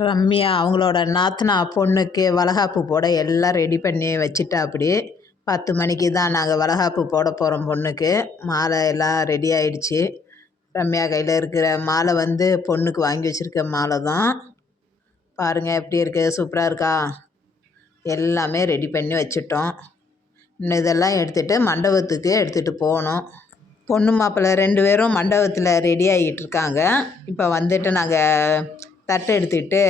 ரம்யா அவங்களோட நாத்தனா பொண்ணுக்கு வளைகாப்பு போட எல்லாம் ரெடி பண்ணி வச்சுட்டா. அப்படி 10 மணிக்கு தான் நாங்கள் வளைகாப்பு போட போகிறோம். பொண்ணுக்கு மாலை எல்லாம் ரெடி ஆகிடுச்சி. ரம்யா கையில் இருக்கிற மாலை வந்து பொண்ணுக்கு வாங்கி வச்சுருக்க மாலை தான். பாருங்கள் எப்படி இருக்குது, சூப்பராக இருக்கா. எல்லாமே ரெடி பண்ணி வச்சுட்டோம். இன்னும் இதெல்லாம் எடுத்துகிட்டு மண்டபத்துக்கு எடுத்துகிட்டு போகணும். பொண்ணு மாப்பிள்ளை 2 பேரும் மண்டபத்தில் ரெடி ஆகிட்டு இருக்காங்க. இப்போ வந்துட்டு நாங்கள் தட்டை எடுத்துக்கிட்டு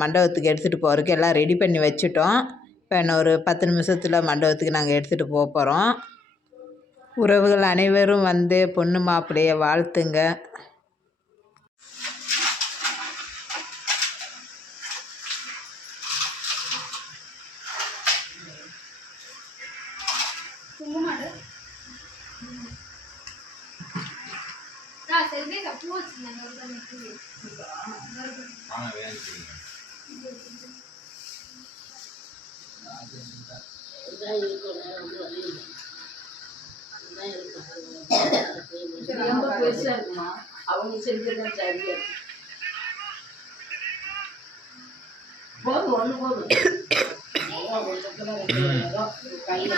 மண்டபத்துக்கு எடுத்துகிட்டு போகிறதுக்கு எல்லாம் ரெடி பண்ணி வச்சுட்டோம். இப்போ இன்னும் ஒரு 10 நிமிஷத்தில் மண்டபத்துக்கு நாங்கள் எடுத்துகிட்டு போக போகிறோம். உறவுகள் அனைவரும் வந்து பொண்ணு மாப்பிள்ளையை வாழ்த்துங்க. அவங்க செஞ்சதான் சரியா போதும். ஒன்று போதும். கையில்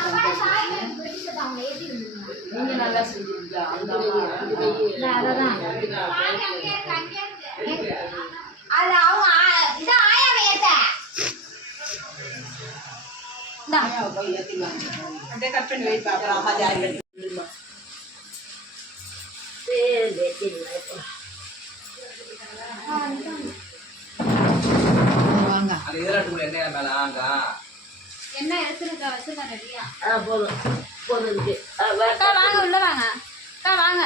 நீங்க நல்லா செஞ்சிருக்கீங்க. அந்த அப்படியே கட் பண்ணி வைப்பா. அப்புறம் அம்மா ஜாரி என்ன எடுத்துருக்கா வச்சுருக்கா ரெடியா? போதும் போதும். வாங்க உள்ள வாங்க. வாங்க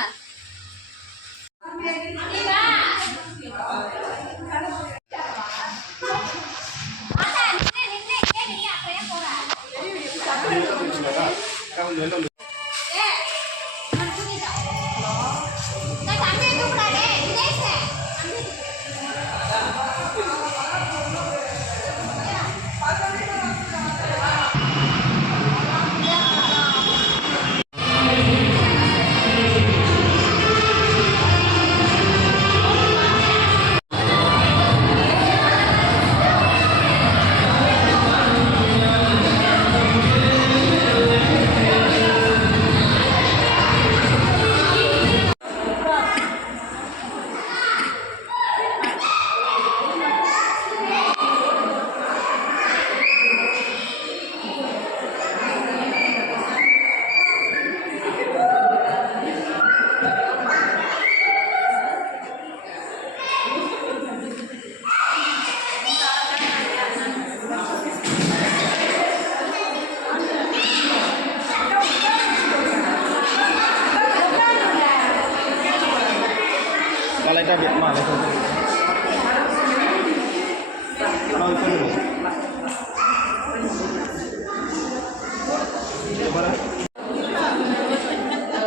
லைட்டாக அப்படியே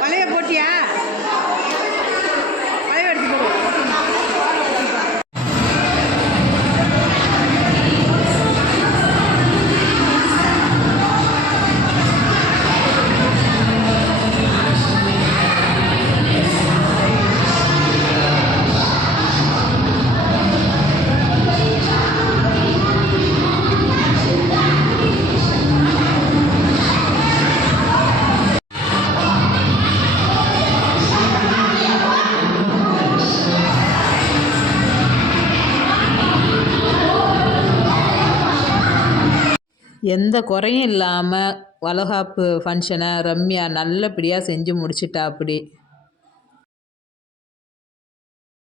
வளைய போட்டியா? வளைய எடுத்து போ. எந்த குறையும் இல்லாமல் வளைகாப்பு ஃபங்க்ஷனை ரம்யா நல்லபடியாக செஞ்சு முடிச்சிட்டா. அப்படி